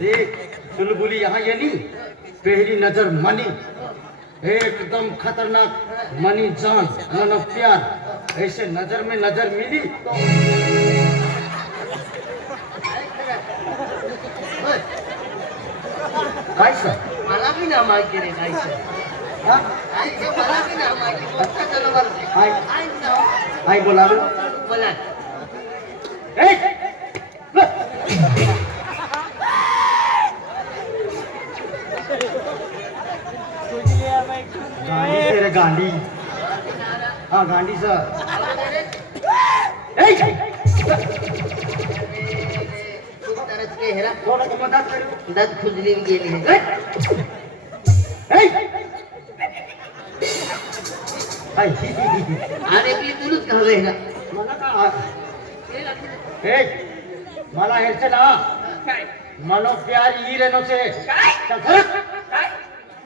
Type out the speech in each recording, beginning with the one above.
देख चुलबुली यहाँ ये नहीं, पहली नजर मनी, एकदम खतरनाक मनी जान मन ऑफ प्यार, ऐसे नजर में नजर मिली तो कैसा मला भी ना माहिती रे काहीच हाँ मला भी ना माहिती मोठा जनावर आई बोला बोला गांडी तेरे गांडी हाँ गांडी सर हेरा कोण मदत करू दात खुजली गेली अरे आपली तुलच का हवे ना मला का मला हेरचे ना मनो प्यार ई रेनो से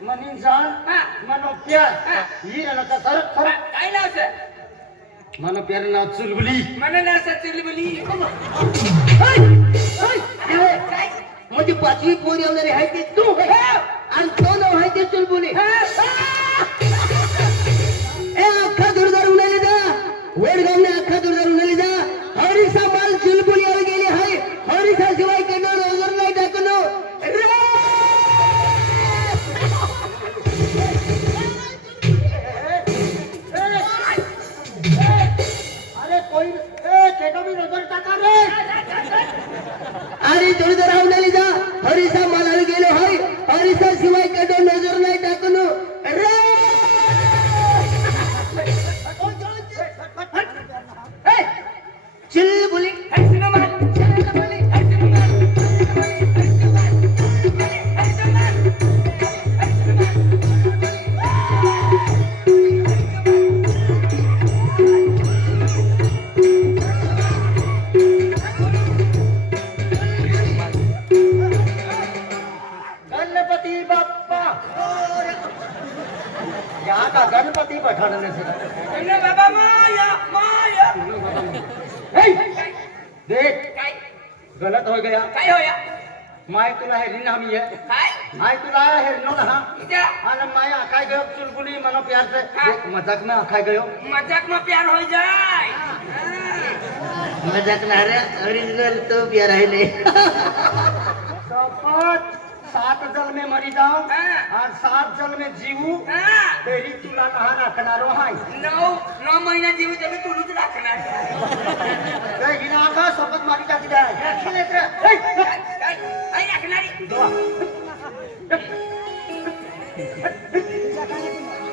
मनी जान मनो प्यार ई रेनो का सरक सरक काय नाव से मनो प्यार ना चुलबुली मला नाव से चुलबुली म्हणजे पाचवी पोर येणारे आहे ते तू आणि तो नाव आहे ते चुलबुली ए अख्खा दुर्दार उन्हाळी जा वडगावने अख्खा दुर्दार उन्हाळी जा हरीसा माल चुलबुली आली गेली आहे हरीसा शिवाय केलं नजर नाही टाकलो अरे कोई केटो भी नजर टाका रे अरे दुर्दार उन्हाळी जा हरीसा माल आली गेलो आहे हरीसा शिवाय केलं नजर नाही टाकलो चुलबुली गणपति बाप्पा यहाँ का गणपति बैठाने से बाबा माया माया देख गलत हो गया काय होया माय तुला हे रिन हमी है काय माय तुला हे नो ना इजा आणि माय आखाय गयो चुलबुली मनो प्यार से देख मजाक में आखाय गयो मजाक में प्यार हो जाए मजाक ना रे ओरिजिनल तो प्यार है ले शपथ 7 जल में मरी जाऊं और 7 जल में जीवू तेरी तुला कहा रखनारो हाय 9 महीना जीव जब तुलूच राखणार ते हिना का शपथ मारी टाकी दे खेले रे काय राखणारी दोआ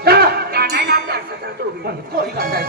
का नाही ना करता तू कोई का जाय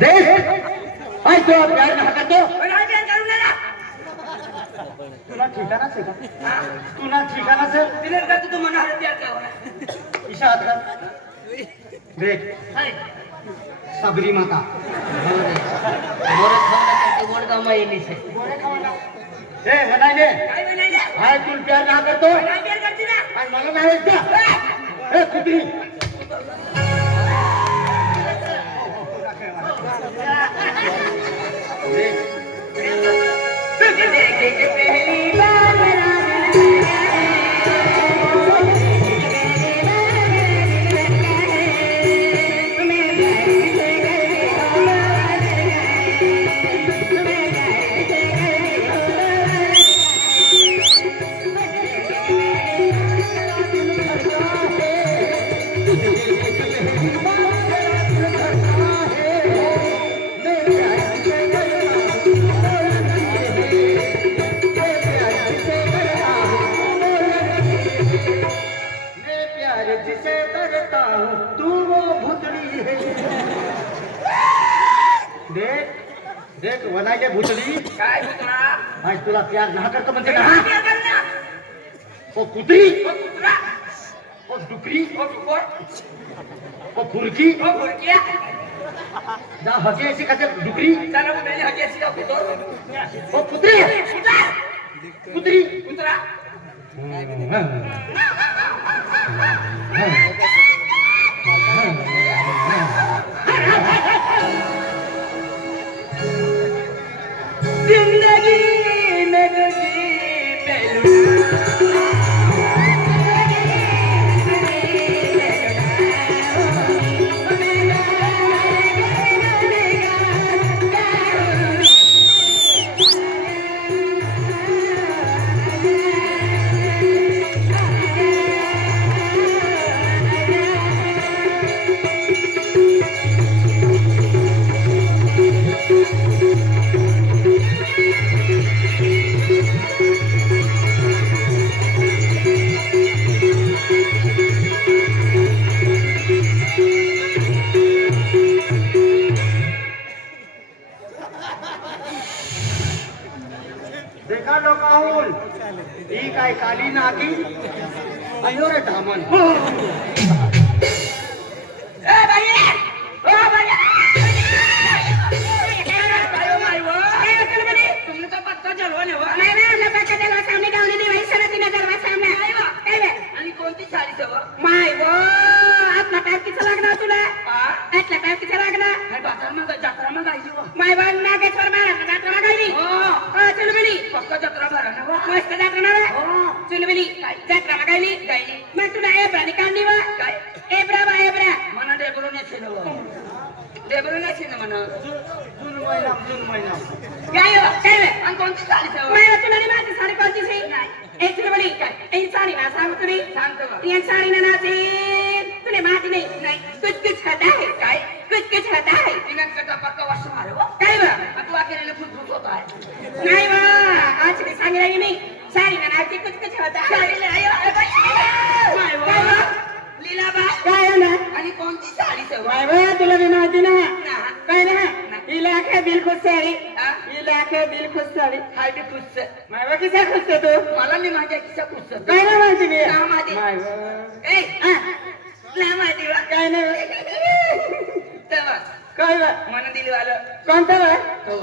देख आई तो प्यार कहा करतो तुला ठिकाणा से का तुला ठिकाणा से दिलेर का तू मना हरती आता ईशा हात कर देख सबरी माता वडगाव मा येली से ए म्हणाय ने काय म्हणायले हाय तू प्यार कहा करतो काय प्यार करती ना आणि मला नाही येत का? ए कुत्री पहली बार जिसे करता हूँ तू वो भुतड़ी है देख देख वनायचे भुतडी काय पुत्रा आज तुला प्यार ना करतो म्हणजे काय ना प्यार करना ओ कुत्री ओ पुत्रा ओ डुकरी ओ डुकोर ओ फुरकी ओ बुरकिया जा हगे अशी का डुकरी चला मेरे हगे सी का पुत्र ओ कुत्री पुत्रा कुत्री पुत्रा जिंदगी में तुझी पहलू देखा लोकाहून ही काय काली नागी अयो रे धामन ए भाई ओ भाई काय माय वो काय असेल बने तुमने तो पत्ता जलवाने हो नाही ना आपला पक्का त्याला सामने गावली नाही भाई सर तिने दरवाजा सामने काय वा काय बे आणि कोणती साडी सेवा माय गो आपला टाकीचं लागणार तुला हा आपला टाकीचं लागणार आणि बाजार में जत्रा में गायली हो माय बाग नागेश्वर महाराज जात्रा मागायली हो चुलबिली पक्का जत्रा भराना हो मस्त जात्रा ना हो चुलबिली जात्रा मागायली गायली मग तुला एब्रा निकालली वा काय एब्रा बा एब्रा मना डेबरो ने छेनो डेबरो ने छेनो मना जून महिना काय हो काय बे आणि कोणती साडी सेवा माय तुला नाही माहिती साडी कोणती सी नाही एक चुलबिली काय एक साडी ना सांग तुम्ही सांगतो का ये साड़ी ना नाचे तुले माहिती नाही नाही कुछ कुछ खाता है काय कुछ खाता है तिनं कटा पक्का वाश मारे हो काय बा आणि तू अकेले फुट होत आहे नाही बा आज मी सांगितलं की नाही साडी ना नाचे कुछ होता है साडीले आयो ए बाई माय वो काय बा लीलाबा काय हो ना आणि कोणती साडी सेवा माय बा तुला भी माहिती ना ना काय ना इलाके दिल खुश साडी हा? इलाके दिल खुश साडी हाय बी खुश माय बा किसा खुश ते तू मला नाही माझ्या किसा खुश काय ना माहिती मी ना माहिती. माय बा ए हा, ना माहिती बा काय ना तेव्हा काय बा मन दिली वालं कोणता बा तो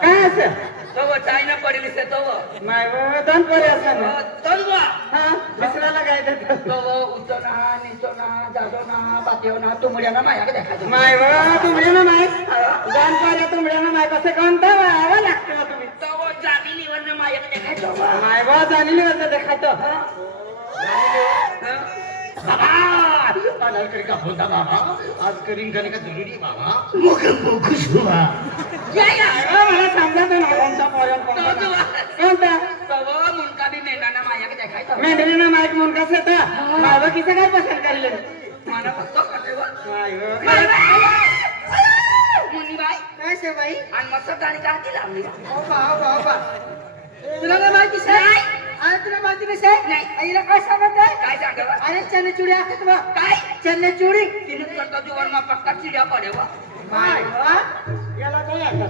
काय असं तो चायना पडली से तो माय बा दोन पोरे असं ना तो बा हा दुसऱ्याला काय देतो तो उचना निचना जाडोना पातेवना तुमड्याना माया देखायचं माय बा तुमड्यानं नाही दोन पोरे तुमड्यानं नाही कसं कोणता बा लागतं बा तुम्ही तो जागी निवडणं माया देखायचं बा माय बा जाणील वरचं देखातो पालाल करी का होता बाबा आज करीन करने का जरूरी है बाबा मुझे खुश हुआ या या मला समजा तो ना कोणता पोरे कोणता तो मुनका बी मेंढाना माया देखायचं मेंढरीनं माईक म्हणून कसं येतं माय बा किती काय पसंत करले मला फक्त खातेवा माय बा मुन्नी बाई काय से बाई आणि मस्त गाणी का ती लावली बाबा तुला काय माहिती साहेब अरे तुला माहिती नाही साहेब नाही. आईला काय सांगत आहे काय सांगावं अरे चने चुडी आखत बा काय चने चुडी तिने करता जीवन मा पक्का चिड्या पडेवा काय हा? याला काय आता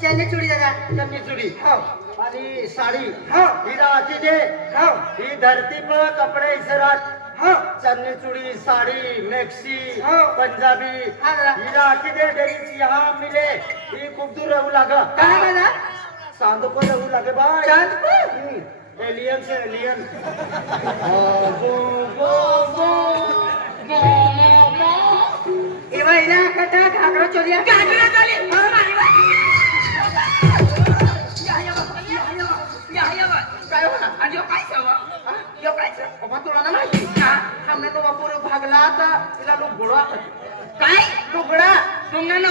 चन्नी चुडी दादा चन्नी चुडी हो आणि साडी हो हिरा तिथे हो ही धरती पर कपडे इसरात हो चन्नी चुड़ी साड़ी मैक्सी हाँ। पंजाबी हाँ दादा। हीरा किधर डेरी यहाँ मिले ये खूब दूर रहू लगा कहाँ दादा सांदो को रहू लगे भाई चांदपुर एलियन से एलियन एवा इना कटा घागरा चोरिया घागरा चोरी हो मारी बा काय हो आणि काय सवा यो काय बाबा तुला ना माहिती का हमने तो बापूर भागला आता तिला लोक गोळा काय लुगडा तुमने ना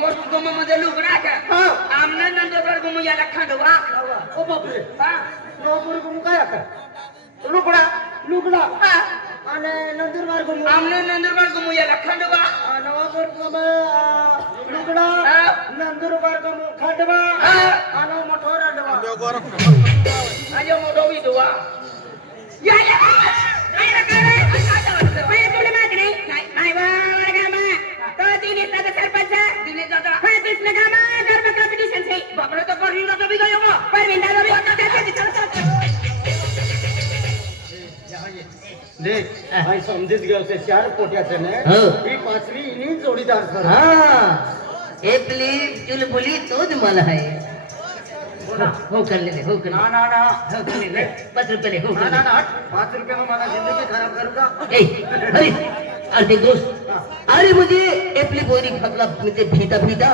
मोठ गुम मध्ये लुगडा का हो आमने नंदोबर गुम याला खांडवा ओ बापरे हा नोपुर को काय आता लुगडा लुगडा हा आणि नंदुरबार को आमने नंदोबर गुम याला खांडवा नवापूर को लुगडा हा नंदुरबार को खंडवा हा आणि मोठोरा Dava ayo mau dowi dua ya ya ayo kare ayo boleh magni naik bawa agama to dini tata sarpancha dini tata habis negama dharma competition se bapre to parhinda to bhi gayo mo parhinda to bhi hota hai chalo देख भाई समझित गए उसे 4 पोट्याचे ने हो. ही पाचवी इनी जोडीदार sir हा aptly चुलबुली तोच मला आहे हो कर ले हो कर ना ना ना हो कर ले 5 रुपये ले हो ना कर ना ले ना 5 रुपये में मारा जिंदगी खराब करूंगा ए अरे अरे दोस्त अरे मुझे एपली बोरी खतला मुझे भीता भीता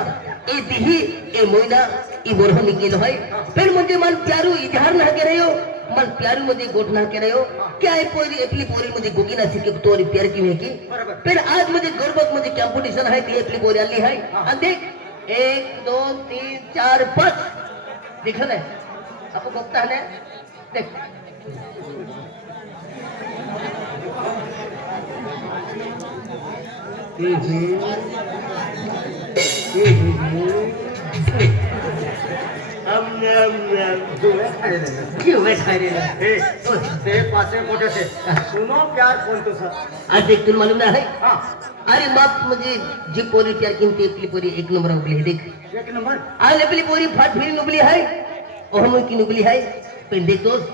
ए दिही ए मोइना ई बोरह निकल है फिर मुझे मन प्यारू इजहार ना के रहे हो मन प्यारू मुझे गोट ना के रहे हो क्या है पोरी एपली पोरी मुझे गोगी ना सिके तोरी प्यार की है की फिर आज मुझे गौरव मुझे कंपटीशन है ती एपली बोरी आली है और देख 1 2 3 4 5 देखो ना आपको बकता है ना देख क्यों बैठा रे ते पाचे पोट्याचे सुनो प्यार बोलतो सर आज देख तुम मालूम ना है हाँ अरे बाप मुझे जी पोरी प्यार की एपली पोरी 1 नंबर उगली है देख 1 नंबर आज एपली पोरी फाट फिर उगली है और हम की उगली है फिर देख दोस्त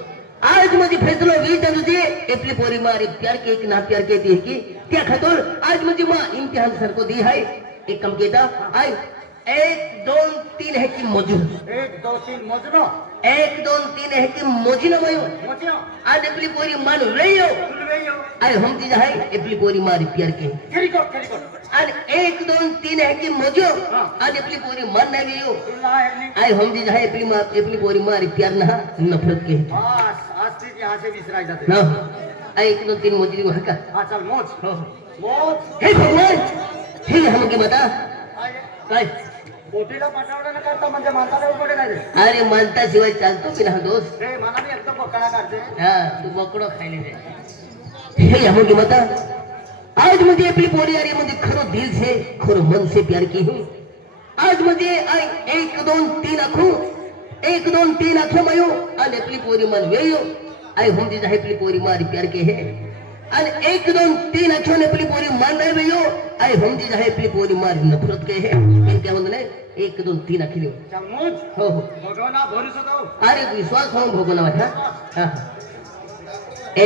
आज मुझे फैसला हुई था तुझे एपली पोरी मारे प्यार के एक ना प्यार के दी की क्या खतोर आज मुझे माँ इम्तिहान सर को दी है एक कम केता आई 1 2 3 है कि मौजूद 1 2 3 मोजनो 1 2 3 है कि मोजी ना मयो मोजियो आज एपली पोरी मान रही हो सुनवेयो अरे हम चीज है एपली पोरी मारी प्यार के खेरी आज 1 2 3 है कि मौजो आज एपली पोरी मान ना गई हो तुला है आई हम चीज है एपली पोरी मारी प्यार ना नफरत के आज से यहाँ से विसराय जाते ना आई 1 2 3 मोजी वहां का हाँ चल मोज हो मोज हे भगवान हे हम के बता काय बोटीला पाठवलं न करता म्हणजे माणसाला उपडे नाही रे. अरे मानता शिवाय चालतो की ना दोस्त रे मला मी एकदम बकडा काढते हाँ तू बकड़ो खाई ले हे हम के बता आज मुझे अपनी पोरी आ रही मुझे खरो दिल से खरो मन से प्यार की हूँ आज मुझे आई 1 2 3 आँखों 1 2 3 आँखों मयो आज अपनी पोरी मन वेयो आई हम जी अपनी पोरी मारी प्यार के है आज 1 2 3 आँखों ने अपनी पोरी मान रहे वेयो आई हम जी अपनी पोरी मारी नफरत के है इन क्या होने 1 2 3 आँखें लियो चल मोज हो हो भगवाना भरोसा दो अरे विश्वास हो भगवान हाँ हाँ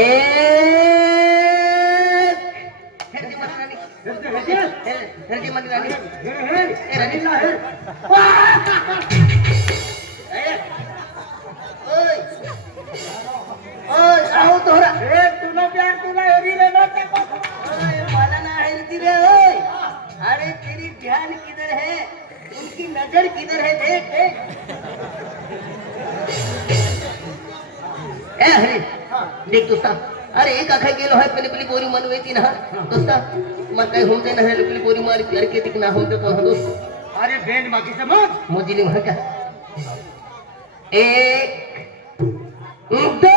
एक हृदय मंदिर रानी हे राणी ना हे ओय आओ तोरा हे तुला प्यार तुला हेरी रे ना ते ओय माला ना है रे ओय अरे तेरी ध्यान किधर है उनकी नजर किधर है देख देख ए हरी देख दोस्ता अरे एक आखा गेलो है पहले पहली बोरी मन वेती ना दोस्ता मत काय होम दे ना है पहली बोरी मारी प्यार के दिख ना होम दे तो दोस्त अरे बेंड मागी से मोज मोजिली वहां का 1 2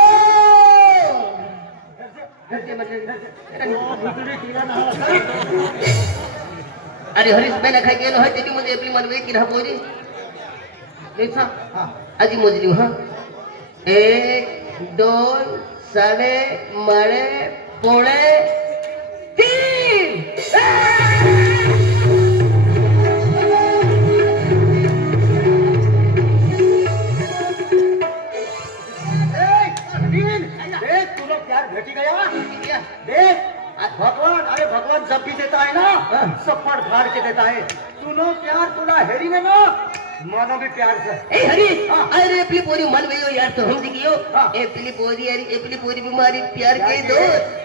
अरे हरीश बेन खाई गेलो है तेरी मुझे अपनी मन वेती ना बोरी देखा आजी मोजिली वहां 1 2 साढ़े मारे पौने 3 देता है तूनो प्यार तुला हेरी में नो मानो भी प्यार से ए हरी हाँ। अरे एपली पोरी मन गयो यार तो हम दिखियो हाँ। एपली पोरी बीमारी प्यार के दो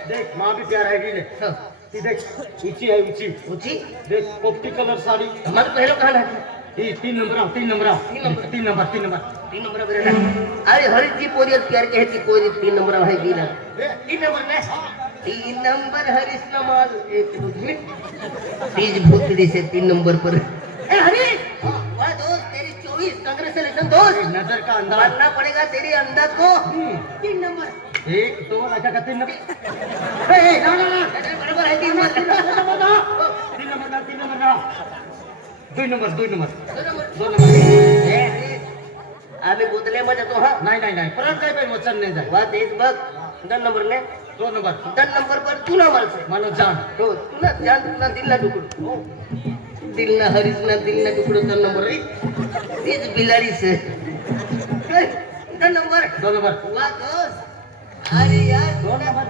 देख माँ भी प्यार है ले हाँ, ये देख ऊंची है ऊंची ऊंची देख पोपटी कलर साड़ी हमारे पहले कहाँ है ये 3 number 3 number 3 number 3 number 3 number बेटा अरे हरी जी पोरी और प्यार कहती कोई 3 नंबर है बीना 3 नंबर में 3 नंबर हरीश नमाल एक तीज भूतड़ी से 3 नंबर पर ए हरी वाह दोस्त तेरी 24 कांग्रेचुलेशन दोस्त नजर का अंदाज मानना पड़ेगा तेरे अंदाज को 3 नंबर 1 2 अच्छा का 3 नंबर ए ना ना ना बराबर है 3 नंबर 3 नंबर ना 3 नंबर ना 3 नंबर ना 2 नंबर 2 नंबर 2 नंबर ए आम्ही बोतले मध्ये तो हा नाही नाही नाही परत काय पण वचन नाही जाय वा तेच बघ 2 नंबर ले 2 नंबर 2 नंबर पर तू ना मालसे मानो जान हो तुला जान तुला दिल ना टुकड़ो दिल ना हरीश ना दिल ना टुकड़ो 2 नंबर रे तीज बिलाड़ी से 2 नंबर 2 नंबर वाह दोस्त अरे यार 2 नंबर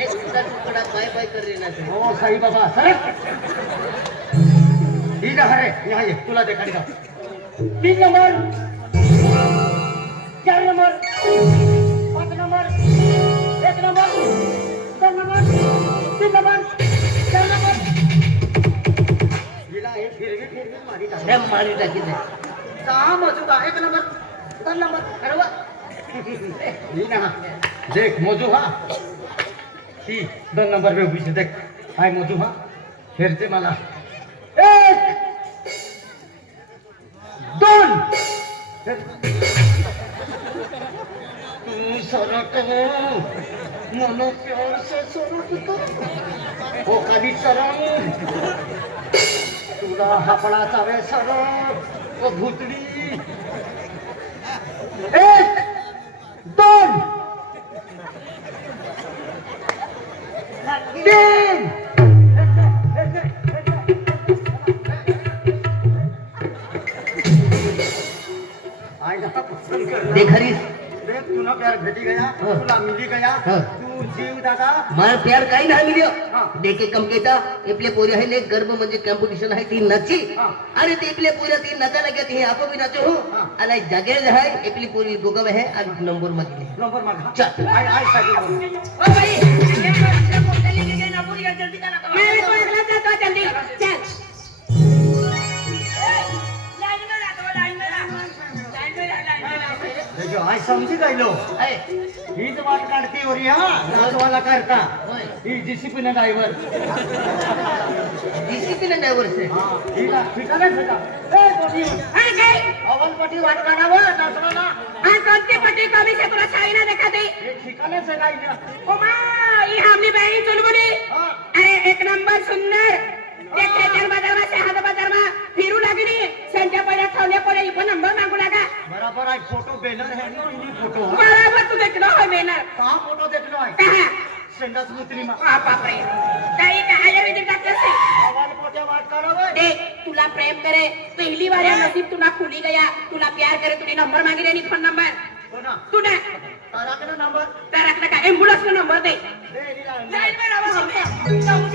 एक टुकड़ा टुकड़ा बाय बाय कर रहे ना थे ओ साई बाबा सर ठीक है हरे यहाँ ये तुला देखायला 3 number 4 number 5 number 1 number 2 number 3 number 4 number हिला एक फिरवी मारी टाक हे मारी टाकी दे सहा मोजू का 1 नंबर 2 नंबर अरे वाह ही ना देख मोजू हा ही 2 नंबर पे उभी छे देख हाय मोजू हा फिरते मला 1 2 तू सरक मनो प्यार से सरक तो ओ खाली सरक तुला हापडा चावे सरक ओ भूतली 1 2 3 देख हरीश देख तुला प्यार भेटी गया हाँ। तुला मिली गया हाँ। तू जीव दादा मार प्यार काही नाही मिळ्यो हाँ। देखे कम केता आपले पोरी आहे ले गर्भ म्हणजे कॉम्पिटिशन आहे ती नची हाँ। अरे ते आपले पोरी ती नचा लगे ती आपो भी नचो हो हाँ। आणि जागे आहे आपली पोरी गोगव आहे आणि नंबर मध्ये नंबर मागा चल आय आय साइड ओ भाई ये अपने पोते लेके गए ना पूरी जल्दी करा मैं भी कोई अगला जाता जल्दी चल लाइन में ला दो लाइन में ला देखो आय समझी गइलो आहे हीच वाट काढती ओरी हा नाचवाला करता होय ही जीसीपी ड्रायव्हर डिसिप्लिन ड्रायव्हर से हा ठीक आहे ठिकाणच होता ए कोणी अरे गई अवलपटी वाट काढावं नाचवाला हां कौनसी पट्टी कभी से तुला छाई ना देखा थी हे ठिकाणच आहे नाही ओ मां ये हमनी बहन चुलबुली हा अरे एक नंबर सुंदर देखे चल बाजार में शहद बाजार में फिरू लगनी संजय पहिले ठेवले पहिले इथं नंबर मागू लागा बराबर आहे फोटो बॅनर आहे नी फोटो बराबर तू देखलो होय बेनर कहा फोटो देखलो आहे कहा संडास मुत्रीमा आ बापरे काही का आयुर्वेदिक डॉक्टर से अवलपट्या वाट काढावं देख तुला प्रेम करे पहली बार या नसीब तुला खुली गया तुला प्यार करे तूने नंबर मांगी लेनी फोन नंबर हो ना तूने तारा का नंबर तर रखना का एम्बुलेंस का नंबर दे दे नी लाईन लाइन में रहो हमें